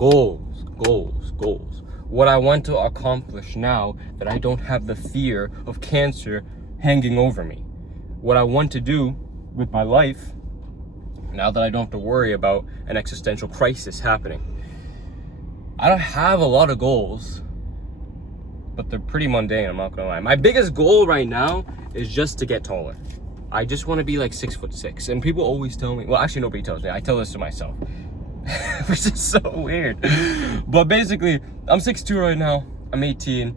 Goals. What I want to accomplish now that I don't have the fear of cancer hanging over me. What I want to do with my life now that I don't have to worry about an existential crisis happening. I don't have a lot of goals, but they're pretty mundane, I'm not gonna lie. My biggest goal right now is just to get taller. I just want to be like 6'6", and people always tell me, well, actually nobody tells me, I tell this to myself, which is so weird. But basically, I'm 6'2" right now, I'm 18.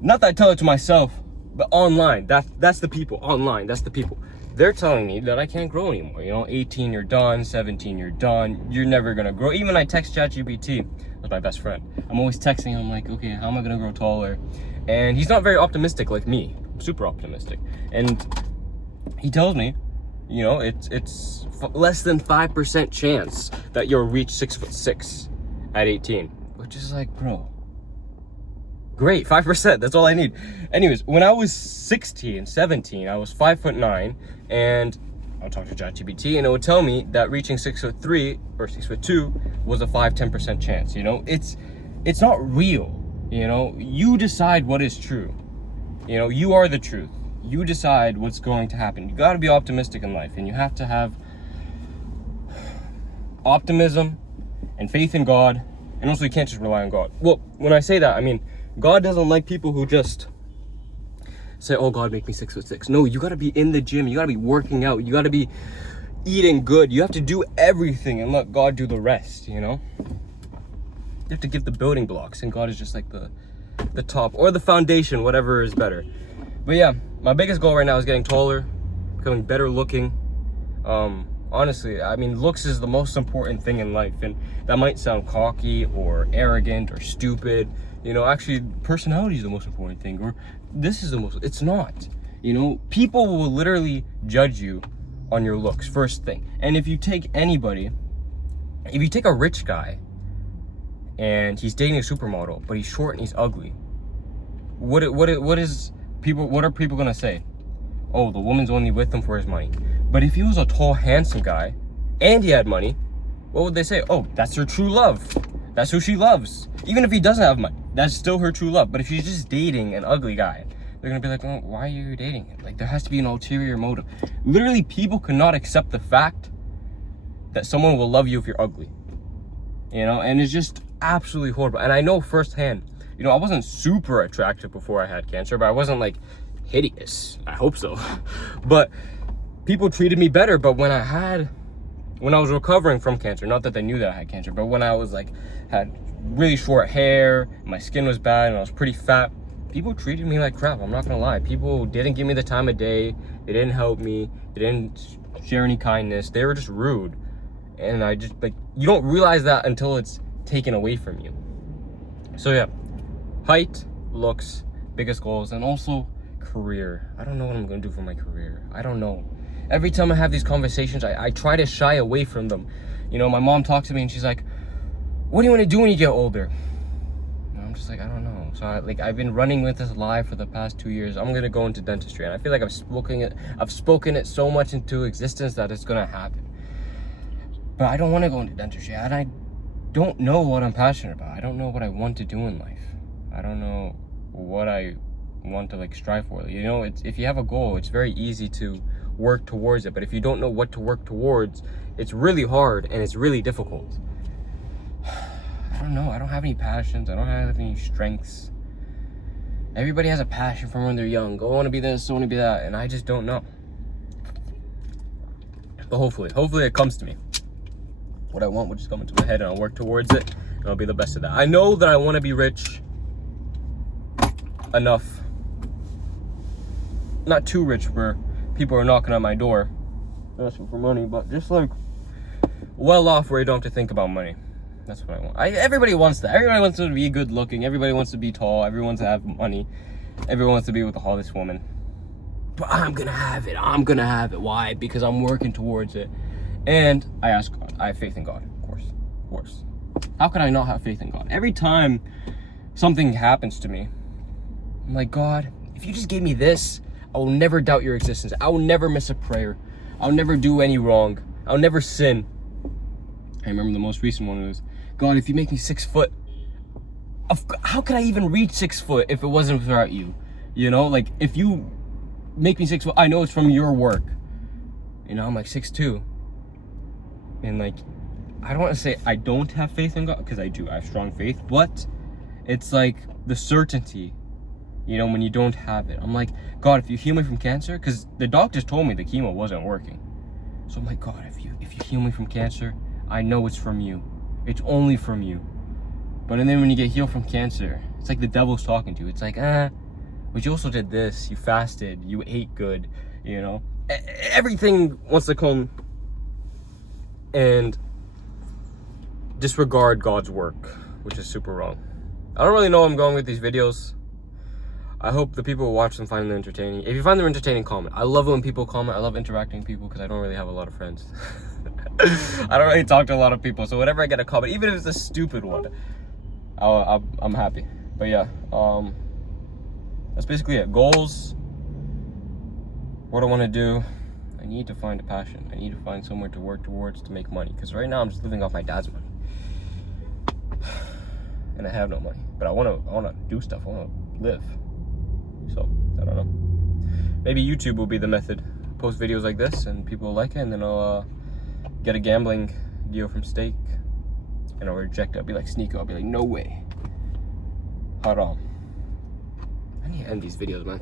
Not that I tell it to myself, but online, that's the people, online, that's the people. They're telling me that I can't grow anymore. 18, you're done, 17, you're done, you're never gonna grow. Even I text ChatGPT, that's my best friend. I'm always texting him like, okay, how am I gonna grow taller? And he's not very optimistic like me. I'm super optimistic. And he tells me, it's less than 5% chance that you'll reach 6'6" at 18. Which is like, bro, great, 5%, that's all I need. Anyways, when I was 16, 17, I was 5'9", and I would talk to ChatGPT, and it would tell me that reaching 6'3" or 6'2" was a 5-10% chance. It's not real. You decide what is true. You are the truth. You decide what's going to happen. You got to be optimistic in life, and you have to have optimism and faith in God, and also you can't just rely on God. Well, when I say that, I mean God doesn't like people who just say, oh, God, make me 6'6". No, you got to be in the gym. You got to be working out. You got to be eating good. You have to do everything and let God do the rest, You have to give the building blocks, and God is just like the top or the foundation, whatever is better. But yeah, my biggest goal right now is getting taller, becoming better looking. Honestly, I mean, looks is the most important thing in life, and that might sound cocky or arrogant or stupid. Actually, personality is the most important thing, or this is the most. It's not. People will literally judge you on your looks, first thing. And if you take a rich guy and he's dating a supermodel, but he's short and he's ugly, what are people gonna say? Oh, the woman's only with him for his money. But if he was a tall, handsome guy and he had money, what would they say? Oh, that's her true love. That's who she loves. Even if he doesn't have money, that's still her true love. But if she's just dating an ugly guy, they're gonna be like, oh, why are you dating him? Like, there has to be an ulterior motive. Literally, people cannot accept the fact that someone will love you if you're ugly. And it's just absolutely horrible. And I know firsthand, I wasn't super attractive before I had cancer, but I wasn't like hideous. I hope so. But people treated me better. But when I was recovering from cancer, not that they knew that I had cancer, but when I was had really short hair, my skin was bad, and I was pretty fat, people treated me like crap. I'm not gonna lie. People didn't give me the time of day. They didn't help me. They didn't share any kindness. They were just rude. And I just, you don't realize that until it's taken away from you. So yeah, height, looks, biggest goals, and also career. I don't know what I'm gonna do for my career. I don't know. Every time I have these conversations, I try to shy away from them. My mom talks to me and she's like, what do you want to do when you get older? And I'm just like, I don't know. So I've been running with this lie for the past 2 years. I'm gonna go into dentistry, and I feel like I've spoken it so much into existence that it's gonna happen. But I don't want to go into dentistry, and I don't know what I'm passionate about. I don't know what I want to do in life. I don't know what I want to strive for. If you have a goal, it's very easy to work towards it. But if you don't know what to work towards, it's really hard and it's really difficult. I don't know. I don't have any passions. I don't have any strengths. Everybody has a passion from when they're young. Oh, I want to be this, I want to be that. And I just don't know. But hopefully it comes to me. What I want will just come into my head, and I'll work towards it, and I'll be the best of that. I know that I want to be rich enough, not too rich where people are knocking on my door asking for money, but just well off where you don't have to think about money. That's what I want. Everybody wants that. Everybody wants to be good looking. Everybody wants to be tall. Everyone wants to have money. Everyone wants to be with the hottest woman. But I'm gonna have it. Why? Because I'm working towards it. And I ask God. I have faith in God, of course. How could I not have faith in God? Every time something happens to me, I'm like, God, if you just gave me this, I will never doubt your existence. I will never miss a prayer. I'll never do any wrong. I'll never sin. I remember the most recent one was, God, if you make me 6 foot, how could I even reach 6 foot if it wasn't without you? You know, like, if you make me 6 foot, I know it's from your work. You know, I'm like 6'2". And like, I don't want to say I don't have faith in God, because I do. I have strong faith, but it's like the certainty, you know, when you don't have it. I'm like, God, if you heal me from cancer, because the doctors told me the chemo wasn't working. So I'm like, God, if you heal me from cancer, I know it's from you. It's only from you. But and then when you get healed from cancer, it's like the devil's talking to you. It's like, but you also did this. You fasted. You ate good. You know, everything wants to come and disregard God's work, which is super wrong. I don't really know where I'm going with these videos. I hope the people who watch them find them entertaining. If you find them entertaining, comment. I love when people comment. I love interacting with people because I don't really have a lot of friends. I don't really talk to a lot of people. So whenever I get a comment, even if it's a stupid one, I'm happy. But yeah, that's basically it. Goals. What I want to do. I need to find a passion. I need to find somewhere to work towards to make money. Because right now I'm just living off my dad's money. And I have no money. But I want to do stuff. I want to live. So, I don't know. Maybe YouTube will be the method. Post videos like this and people will like it, and then I'll get a gambling deal from Stake. And I'll reject it. I'll be like Sneeko. I'll be like, no way. Haram. I need to end these videos, man.